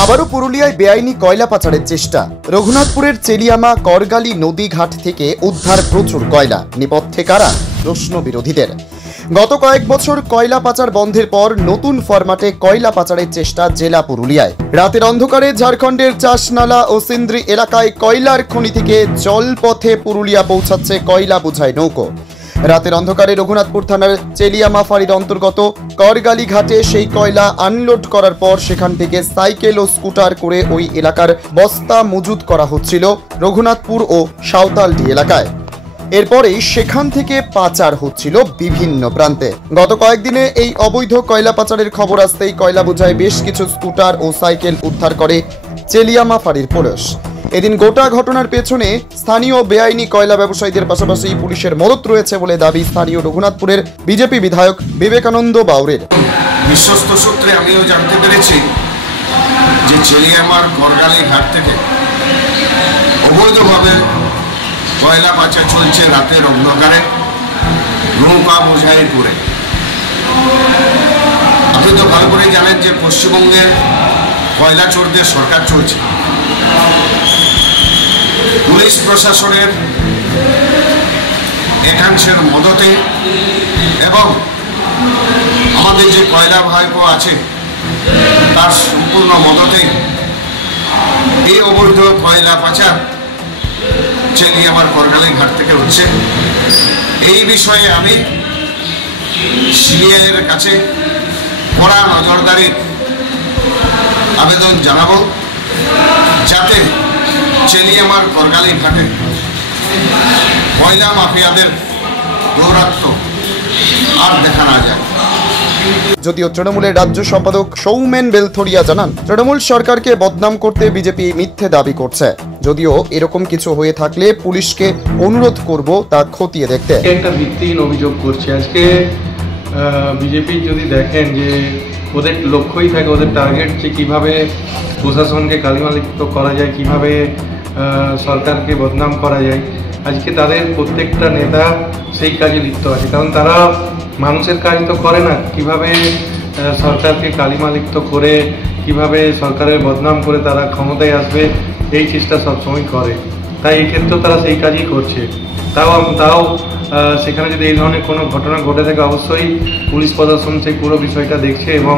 আবারও পুরুলিয়ায় বেআইনি কয়লা পাচারের চেষ্টা। রঘুনাথপুরের চেলিয়ামা করগালি নদী ঘাট থেকে উদ্ধার প্রচুর কয়লা। নেপথ্যে কারা? প্রশ্ন বিরোধীদের। গত কয়েক বছর কয়লা পাচার বন্ধের পর নতুন ফরম্যাটে কয়লা পাচারের চেষ্টা জেলা পুরুলিয়ায়। রাতের অন্ধকারে ঝাড়খণ্ডের চাষনালা ও সিন্দ্রি এলাকায় কয়লার খনি থেকে জলপথে পুরুলিয়া পৌঁছাচ্ছে কয়লা বোঝাই নৌকো। রাতের অন্ধকারে রঘুনাথপুর থানার চেলিয়ামা ফাঁড়ির অন্তর্গত করগালি ঘাটে সেই কয়লা আনলোড করার পর সেখান থেকে সাইকেল ও স্কুটার করে ওই এলাকার বস্তা মজুত করা হচ্ছিল রঘুনাথপুর ও সাঁওতালডি এলাকায়। এরপরেই সেখান থেকে পাচার হচ্ছিল বিভিন্ন প্রান্তে। গত কয়েকদিনে এই অবৈধ কয়লা পাচারের খবর আসতেই কয়লা বোঝায় বেশ কিছু স্কুটার ও সাইকেল উদ্ধার করে চেলিয়ামা ফাঁড়ির পুলিশ। এদিন গোটা ঘটনার পেছনে স্থানীয় বেআইনি কয়লা ব্যবসায়ীদের পাশাপাশি পুলিশের মদত রয়েছে বলে দাবি স্থানীয় রঘুনাথপুরের বিজেপি বিধায়ক বিবেকানন্দ বাউরের। বিশ্বস্ত সূত্রে আমিও জানতে পেরেছি যে চেলিয়ামার করগালি ঘাট থেকে অবৈধভাবে কয়লা পাচার চলছে রাতের অন্ধকারে নৌকা বোঝাই করে। আপনি তো ভালো করেই জানেন যে পশ্চিমবঙ্গের কয়লা চোরদের সরকার চলছে। পুলিশ প্রশাসনের একাংশের মদতে এবং আমাদের যে কয়লা ভাইপো আছে তার সম্পূর্ণ মদতে এই অবৈধ কয়লা পাচার চেলিয়ামার করগালি ঘাট থেকে হচ্ছে। এই বিষয়ে আমি সিবিআই এর কাছে কড়া নজরদারির আবেদন জানাবো, যাতে চেলিয়ামার করগালি ঘাটে কয়লা মাফিয়াদের দৌরাত্ম্য আর দেখা না যায়। যদিও তৃণমূলের রাজ্য সম্পাদক সৌমেন বেলথরিয়া জানান, তৃণমূল সরকারকে বদনাম করতে বিজেপি মিথ্যে দাবি করছে। যদিও এরকম কিছু হয়ে থাকলে পুলিশকে অনুরোধ করব তা খতিয়ে দেখতে। একটা ভিত্তিহীন অভিযোগ করছে। আজকে বিজেপি যদি দেখেন যে ওদের লক্ষ্যই থাকে, ওদের টার্গেট যে কীভাবে প্রশাসনকে কালিমালিপ্ত করা যায়, কিভাবে সরকারকে বদনাম করা যায়। আজকে তাদের প্রত্যেকটা নেতা সেই কাজে লিপ্ত আছে, কারণ তারা মানুষের কাজ তো করে না, কিভাবে সরকারকে কালিমালিপ্ত করে, কিভাবে সরকারের বদনাম করে তারা ক্ষমতায় আসবে, এই চেষ্টা সবসময় করে। তাই এই ক্ষেত্রেও তারা সেই কাজই করছে। তাও সেখানে যদি এই ধরনের কোনো ঘটনা ঘটে থাকে, অবশ্যই পুলিশ প্রশাসন সেই পুরো বিষয়টা দেখছে এবং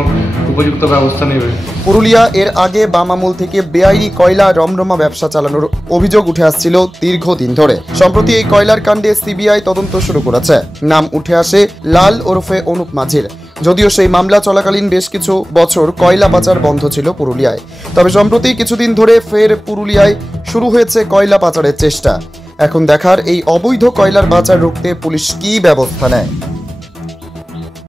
উপযুক্ত ব্যবস্থা নেবে। পুরুলিয়া এর আগে বাম আমল থেকে বেআইনি কয়লা রমরমা ব্যবসা চালানোর অভিযোগ উঠে আসছিল দীর্ঘদিন ধরে। সম্প্রতি এই কয়লার কাণ্ডে সিবিআই তদন্ত শুরু করেছে। নাম উঠে আসে লাল ওরফে অনুপ মাঝির। যদিও সেই মামলা চলাকালীন বেশ কিছু বছর কয়লা পাচার বন্ধ ছিল পুরুলিয়ায়, তবে সম্প্রতি কিছুদিন ধরে ফের পুরুলিয়ায় শুরু হয়েছে কয়লা পাচারের চেষ্টা। এখন দেখার এই অবৈধ কয়লার পাচার রুখতে পুলিশ কী ব্যবস্থা নেয়।